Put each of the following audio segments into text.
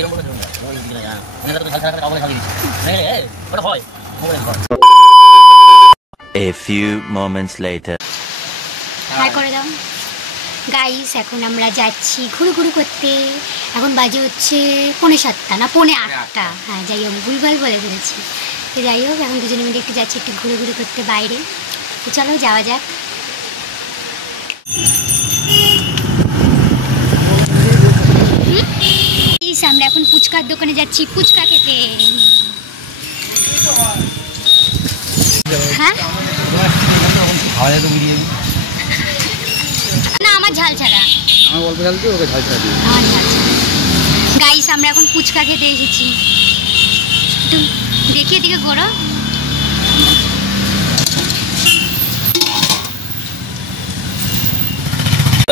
যেরকম বলে ওই দিকে না মানে তো ঝাল ছাড়া খাওয়া বলে ঝাল দিচ্ছি ওটা হয় A few moments later. Hi করে দাও গাইস, এখন আমরা যাচ্ছি ঘুরু করতে। এখন বাজে হচ্ছে 7:45 না 7:45। হ্যাঁ যাই হোক, ভুলভাল বলে ফেলেছি। তো যাই হোক, এখন দুজনে মিলে একটু যাচ্ছি একটু ঘুরু করতে বাইরে। তো চলো যাওয়া যাক। আমরা এখন ফুচকার দোকানে যাচ্ছি ফুচকা খেতে। হ্যাঁ না, আমার ঝাল ছাড়া। আমার অল্প ঝাল দিয়ে ওকে ঝাল ছাড়া দিই। গাইস আমরা এখন ফুচকা খেতে এসেছি। একটু দেখি এদিকে ঘোরো।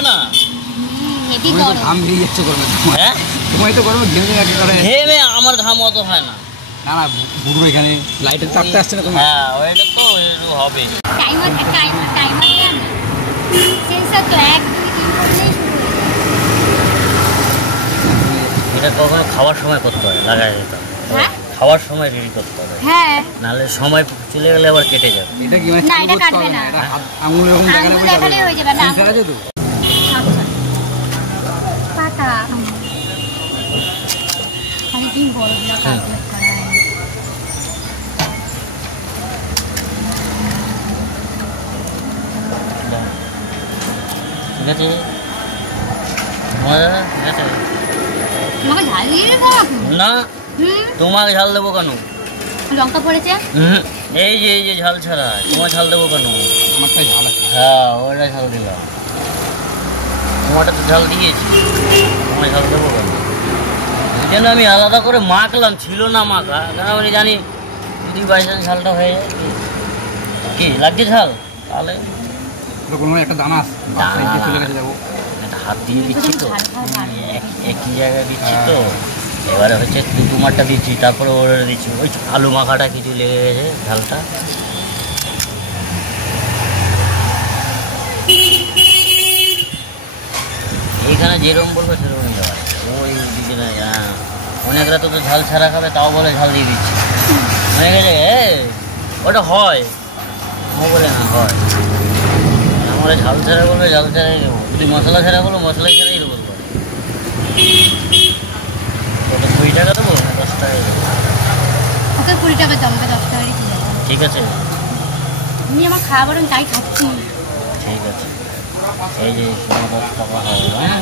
না হেভি গরম। ঘাম বেরিয়ে যাচ্ছে গরমে। হ্যাঁ তোমায় তো গরমে ঘেমে এক করে। ঘেমে আমার ঘাম অত হয় না। না না বুড়ো এখানে লাইটের তাপটা আসছে না তোমার। হ্যাঁ ওইটা তো হবে। টাইমার সেন্সর তো 1 2 3 এটা কখনো খাওয়ার সময় করতে হয়, লাগাই যেতে হবে। হ্যাঁ খাওয়ার সময় রেডি করতে হবে, হ্যাঁ নাহলে সময় চলে গেলে আবার কেটে যাবে। এটা কি মানে না, এটা কাটবে না। এটা আঙুল এরকম দেখালে হয়ে যাবে না। সেন্সর আছে তো। পাতা অনেকদিন বড় গুলো কাটলে করা হয়। ঠিক আছে মজা ঠিক আছে। তোমাকে ঝাল দিয়ে দেবো না তোমাকে ঝাল দেবো কেন? লঙ্কা পড়েছে। এই যে ঝাল ছাড়া তোমার ঝাল দেবো কেন? আমারটাই ঝাল আছে। হ্যাঁ ওটা ঝাল দিলাম, তোমারটা তো ঝাল দিয়েছি, তোমার ঝাল দেবো কেন? এই জন্য আমি আলাদা করে মাখলাম, ছিল না মাখা, কারণ আমি জানি যদি বাইচান্স ঝালটা হয়ে যায়। কি লাগছে ঝাল? তাহলে কোনো একটা দানা চলে গেছে যাবো। একটা হাত দিয়ে দিচ্ছি তো, একই জায়গায় দিচ্ছি তো। এবারে হচ্ছে তোমারটা দিচ্ছি, তারপরে ওরা দিচ্ছি। ওই আলু মাখাটা কিছু লেগে গেছে ঝালটা। এইখানে যেরকম বলবো সেরকম দেওয়া, ওই দিকে না। অনেকরা তো ঝাল ছাড়া খাবে, তাও বলে ঝাল দিয়ে দিচ্ছি। হয়ে গেছে ওটা হয়, ও বলে না হয়। আমার ঝাল ছাড়া বলবে ঝাল ছাড়াই দেবো, যদি মশলা ছাড়া বলো মশলা ছাড়াই দেবো। ওটা 20 টাকা দেবো না 10 টাকাই দেবো? ওকে 20 টাকা দাম, 10 টাকা দিয়ে দিলাম। ঠিক আছে, তুমি আমার খাওয়া বরং তাই খাচ্ছি। ঠিক আছে, এই যে 10 টাকা হবে। হ্যাঁ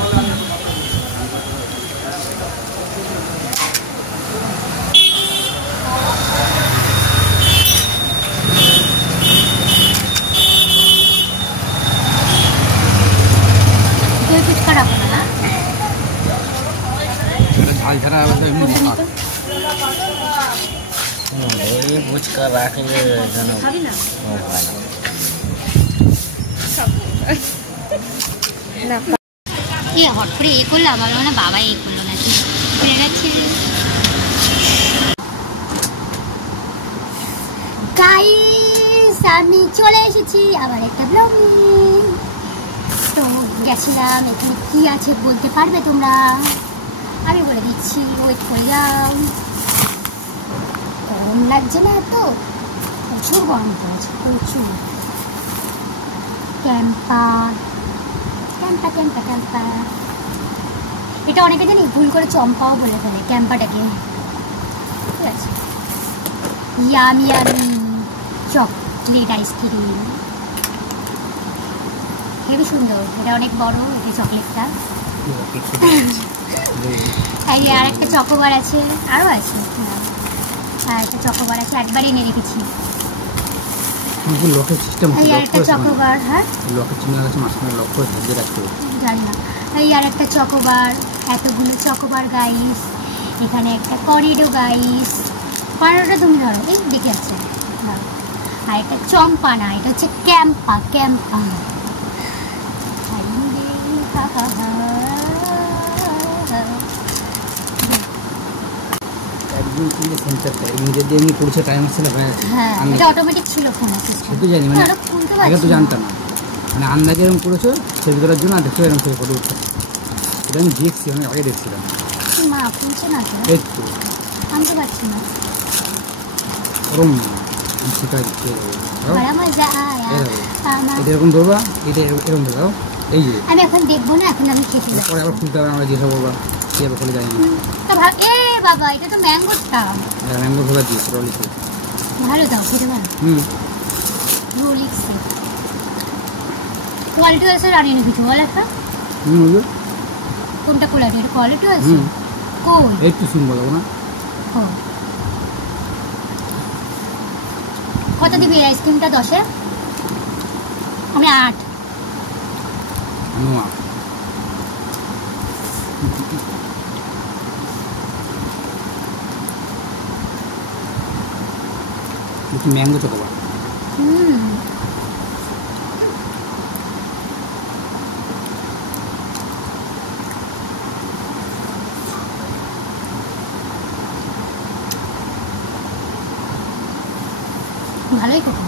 ঝাল ছাড়া এমনি এই ফুচকা রাখলে যেন হট করে করলো, আমার মনে বাবা করলো নাকি হয়ে গেছে। গাইস আমি চলে এসেছি আবার একটা ব্লগে। তো গেছিলাম, এখানে কি আছে বলতে পারবে তোমরা? আমি বলে দিচ্ছি, ওয়েট করে যাও। গরম লাগছে না এত? প্রচুর গরম পড়েছে, প্রচুর। ক্যাম্পার এটা অনেকে জানি ভুল করে চম্পাও বলে ফেলে ক্যাম্পাটাকে। ঠিক আছে, ইয়ামি চকলেট আইসক্রিম, হেবি সুন্দর। এটা অনেক বড় এই চকলেটটা। এই আর একটা চকোবার আছে, আরও আছে। আর একটা চকোবার আছে, একবারই এনে রেখেছি। এই আর একটা চকোবার। হ্যাঁ জানি না। এই আর একটা চকোবার, এতগুলো চকোবার গাইস। এখানে একটা করিডো গাইস, করিডোটা তুমি ধরো, এই দেখে আছে। আর একটা চম্পা না, এটা হচ্ছে ক্যাম্পা। এটা অটোমেটিক ছিল ফোন, সেটা জানি, মানে আগে তো জানতাম না, মানে আন্দাজে এরকম করেছো ছবি তোলার জন্য, দেখো এরকম ছবি ফটো উঠছে। এটা আমি দেখছি, আমি আগে দেখছিলাম। কি মা ফুলছে না তো? এই তো আনতে পারছি না। ওরম সেটা দিতে বড় মজা আয়া আমার। এটা এরকম ধরবা, এটা এরকম ধরো, এই যে আমি এখন দেখবো না, এখন আমি খেতে যাবো। পরে আবার খুলতে হবে, আমরা যেসব বলবা কি আবার খুলে যায়নি। এ বাবা, এটা তো ম্যাঙ্গোটা। ম্যাঙ্গো ধরা দিয়েছে রলিক্স। ভালো দাও, খেতে ভালো। রোলিক্স কোয়ালিটি আছে, রানি না কিছু বল একটা। কোনটা কোয়ালিটি? এটা কোয়ালিটি আছে কই? একটু শুন বলো না। ও কত দিবি আইসক্রিমটা? 10-এ? আমি 8। নোয়া একটু ম্যাঙ্গো চকোবার। ভালোই খেতে।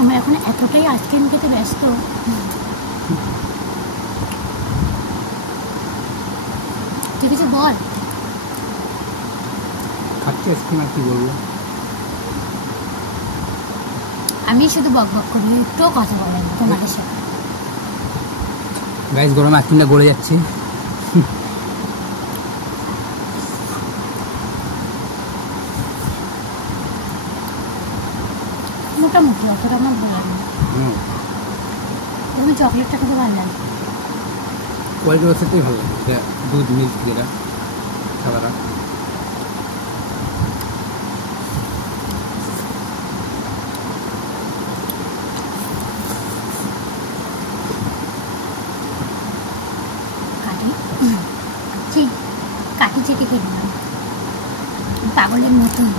আমরা এখন এতটাই আইসক্রিম খেতে ব্যস্ত। তুই কিছু বল। খাচ্ছি আইসক্রিম, আর কি বলবো। আমি শুধু বক বক করি, একটুও কথা বলে না তোমাদের সাথে। গাইস গরমে আইসক্রিমটা গলে যাচ্ছে। মোটামুটি অতটা আমার ভালো লাগে না। তুমি চকলেটটা খেতে ভালো লাগে? কোয়ালিটির সাথেই ভালো লাগে, এটা দুধ মিল্ক যেটা সাদাটা। কাটি ঠিক কাটি চেটে খেয়ে নিলাম পাগলের মতন।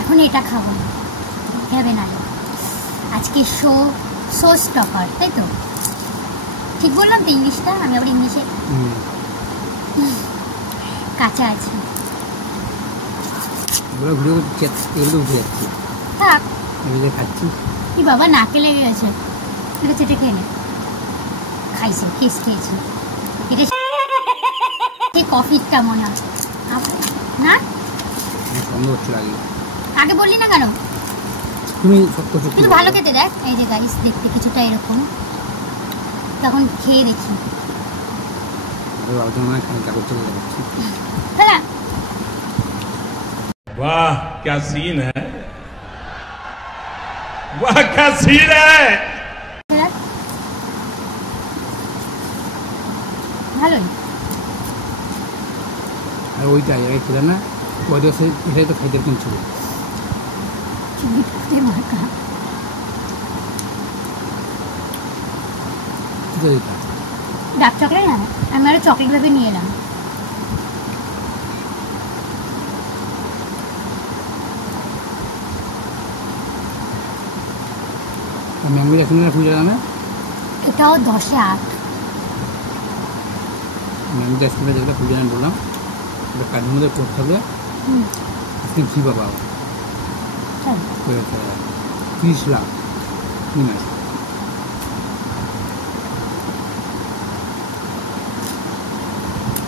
এখন এটা খাবো না, হবে না। আজকে শো স্টপার, তাই তো? ঠিক বললাম তো ইংলিশটা? আমি আবার ইংলিশে কাঁচা আছি। ঘুরে এগুলো উঠে যাচ্ছে, থাক। এগুলো খাচ্ছি। কি বাবা, নাকে লেগে গেছে। এটা চেটে খেয়ে নে। খাইছে, কেস খেয়েছে। এটা সেই কফিটা মনে হয় না? সন্দেহ হচ্ছে লাগে। আগে বললি না কেন? তুমি সব কিছু কিন্তু ভালো খেতে। দেখ এই যে গাইস, দেখতে কিছুটা এরকম। তখন খেয়ে দেখি। হ্যাঁ, वाह क्या सीन है, वाह क्या सीन है। ভালোই। আর ওইটা জায়গায় ছিল না, ওই দিবসে এটাই তো খাইতে কিনছিল। মার্কা ডার্ক চকলেট না, আমি আরো চকলেট ভেবে নিয়ে এলাম। ম্যাঙ্গো জ্যাকসনের পুজো দামে এটাও 10-এ 8। ম্যাঙ্গো জ্যাকসনের যেগুলো পুজো আমি বললাম, ওটা কাজের মধ্যে করতে হবে। আইসক্রিম ফ্রি পাবা, 30 লাখ তিন আছে।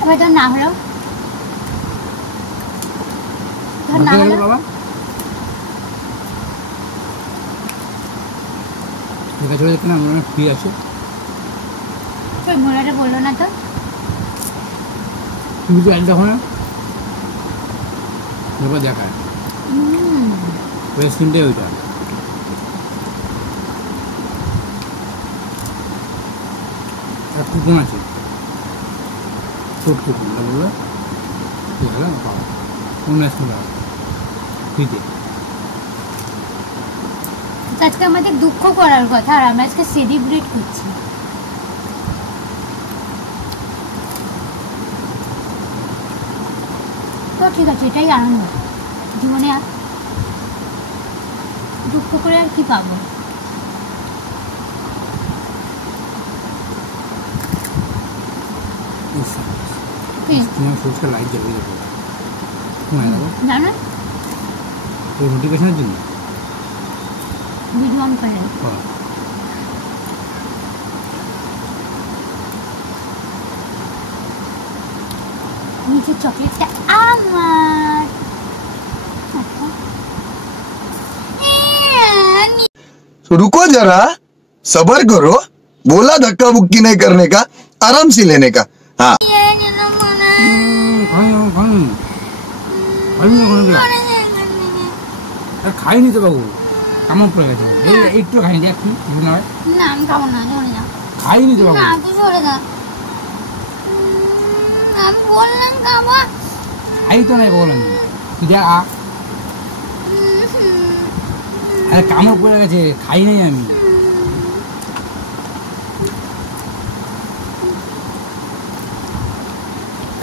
এবার তোর না হলো, তোর না হলো। বাবা দেখা চলে যেতে না, আমার ফ্রি আছে। ওই মোড়াটা বললো না তো? তুমি তো আনতে হয় না, ব্যাপার দেখায় ওই স্ক্রিনটাই ওইটা। একটা কুপন আছে, কোড কুপন, ওটা বললো দেখালাম পাবো অন্য স্ক্রিন পাবো ফ্রিতে। আজকে আমাদের দুঃখ করার কথা, আর আমরা আজকে সেলিব্রেট করছি। তো ঠিক আছে, এটাই আনন্দ জীবনে। দুঃখ করে আর কি পাবো? কি তোমার ফুচকা লাইট জ্বলে যাবে ঘুমায় যাবো না না ওই নোটিফিকেশনের জন্য ভিডিও অন করে নিচের চকলেটটা আমার तो रुको जरा सबर करो बोला धक्का बुक्की नहीं करने का आराम से लेने का हाँ খাইনি তো বাবু কেমন পড়ে গেছে একটু খাইনি দেখ নয় না আমি খাবো না জোরে না খাইনি তো বাবু না তুই জোরে না আমি বললাম খাবো খাই তো নাই বললাম তুই দেখ আরে কামড় পড়ে গেছে খাই নাই আমি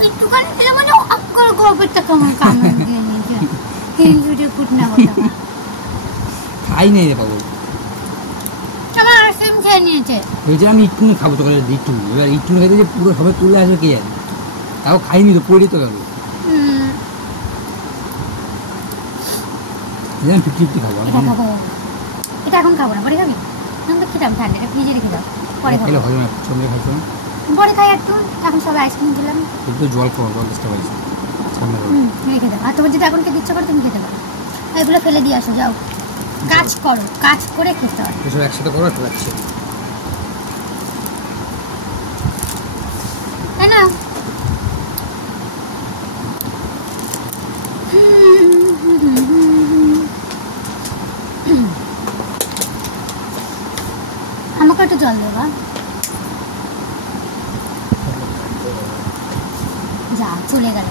একটুখানি দিলে মানে আক্কর গল্পটা কেমন কামড় দিয়ে নিয়েছে হিন্দুদের ফুটনা কথা খাই নাই রে বাবু আমার আইসক্রিম খেয়ে নিয়েছে বলছি আমি একটু খাবো তো একটু এবার একটু খেতে যে পুরো সবাই তুলে আসবে কে জানে তাও খাইনি তো পড়ে তো গেল জানি 50-50 খাবো এটা খাবো এটা এখন খাবো না পরে খাবি আমি তো খেতাম ঠান্ডাটা ফ্রিজে রেখে দাও পরে খাবো হবে না সঙ্গে খাইছো না পরে খাই একটু এখন সবাই আইসক্রিম খেলাম একটু জল খাওয়া জল চেষ্টা পাইছি সামনে রেখে দাও আর তোমার যদি এখন খেতে ইচ্ছা করে তুমি খেতে পারো এগুলো ফেলে দিয়ে আসো যাও কাজ করো কাজ করে খেতে হবে এসব একসাথে করো একটু লাগছে তাই না আমাকে একটু জল দেবা যা চলে গেল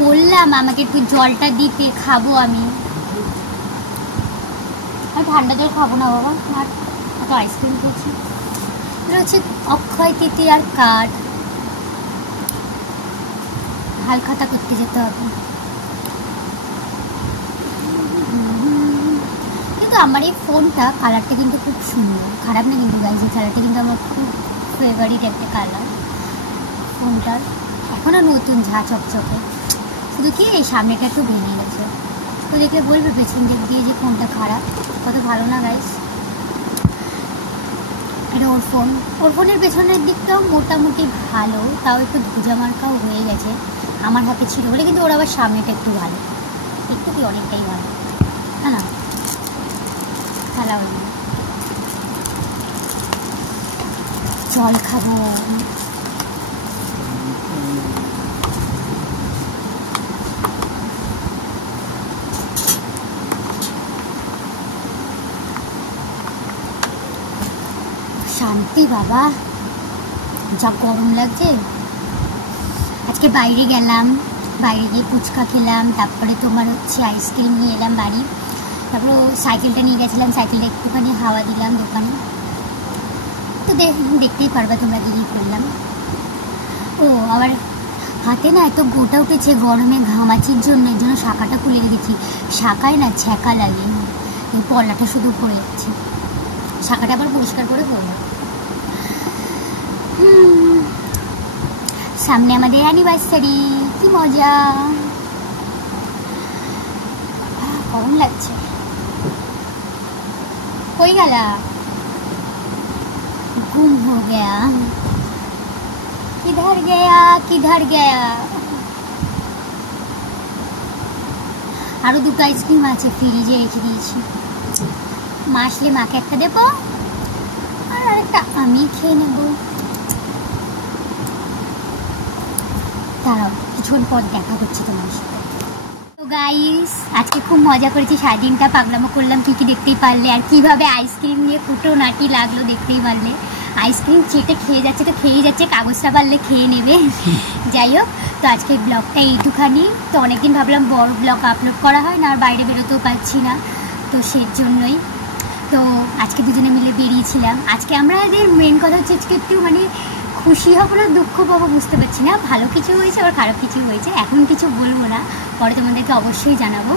বললাম আমাকে একটু জলটা দিতে খাবো আমি ঠান্ডা জল খাবো না বাবা আর এত আইসক্রিম খেয়েছি এটা হচ্ছে অক্ষয় তৃতীয়ার কার্ড হালখাতা করতে যেতে হবে কিন্তু আমার এই ফোনটা কালারটা কিন্তু খুব সুন্দর খারাপ না কিন্তু গাইজ এই কালারটা কিন্তু আমার খুব ফেভারিট একটা কালার ফোনটার এখনও নতুন ঝা চকচকে শুধু কি এই সামনেটা একটু ভেঙে গেছে তো দেখলে বলবে পেছন দিক দিয়ে যে ফোনটা খারাপ কত ভালো না গাইজ এটা ওর ফোনের পেছনের দিকটাও মোটামুটি ভালো তাও একটু ধুজা মার্কাও হয়ে গেছে আমার হাতে ছিল বলে কিন্তু ওর আবার সামনেটা একটু ভালো একটু কি অনেকটাই ভালো হ্যাঁ না খেলা হয়নি জল খাবো শান্তি বাবা যা গরম লাগছে আজকে বাইরে গেলাম বাইরে গিয়ে ফুচকা খেলাম তারপরে তোমার হচ্ছে আইসক্রিম নিয়ে এলাম বাড়ি তারপরে সাইকেলটা নিয়ে গেছিলাম সাইকেলটা একটুখানি হাওয়া দিলাম দোকানে তো দেখতেই পারবা তোমরা কি করলাম ও আবার হাতে না এত গোটা উঠেছে গরমে ঘামাচির জন্য এর জন্য শাখাটা খুলে রেখেছি শাখায় না ছ্যাঁকা লাগে এই পলাটা শুধু পড়ে যাচ্ছে শাখাটা আবার পরিষ্কার করে পড়লো সামনে আমাদের অ্যানিভার্সারি কি মজা গরম লাগছে কই গেলা गुम हो गया किधर गया আরো দুটো আইসক্রিম আছে ফ্রিজে রেখে দিয়েছি মা আসলে মাকে একটা দেবো আর আরেকটা আমি খেয়ে নেবো দাঁড়াও কিছুক্ষণ পর দেখা করছি তোমার সাথে তো গাইস আজকে খুব মজা করেছি সারাদিনটা পাগলামো করলাম কি দেখতেই পারলে আর কিভাবে আইসক্রিম নিয়ে কুটো নাটি লাগলো দেখতেই পারলে আইসক্রিম চেটে খেয়ে যাচ্ছে তো খেয়েই যাচ্ছে কাগজটা পারলে খেয়ে নেবে যাই হোক তো আজকে ব্লগটা এইটুখানি তো অনেকদিন ভাবলাম বড় ব্লগ আপলোড করা হয় না আর বাইরে বেরোতেও পারছি না তো সেই জন্যই তো আজকে দুজনে মিলে বেরিয়েছিলাম আজকে আমাদের মেন কথা হচ্ছে আজকে একটু মানে খুশি হবো না দুঃখ পাবো বুঝতে পারছি না ভালো কিছু হয়েছে আবার খারাপ কিছু হয়েছে এখন কিছু বলবো না পরে তোমাদেরকে অবশ্যই জানাবো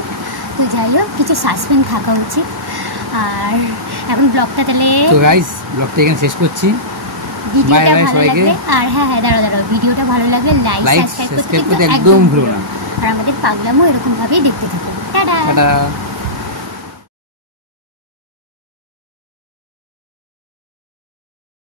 তো যাই হোক কিছু সাসপেন্স থাকা উচিত আর এখন ব্লগটা তাহলে তো গাইস ব্লগটা এখানে শেষ করছি ভিডিওটা Bye bye ভালো সবাইকে। লাগলে আর হ্যাঁ দাঁড়াও ভিডিওটা ভালো লাগলে লাইক লাইক সাবস্ক্রাইব সাবস্ক্রাইব করতে করতে একদম ভুলো না। আর আমাদের পাগলামো এরকম ভাবেই দেখতে থাকুন টাটা টাটা।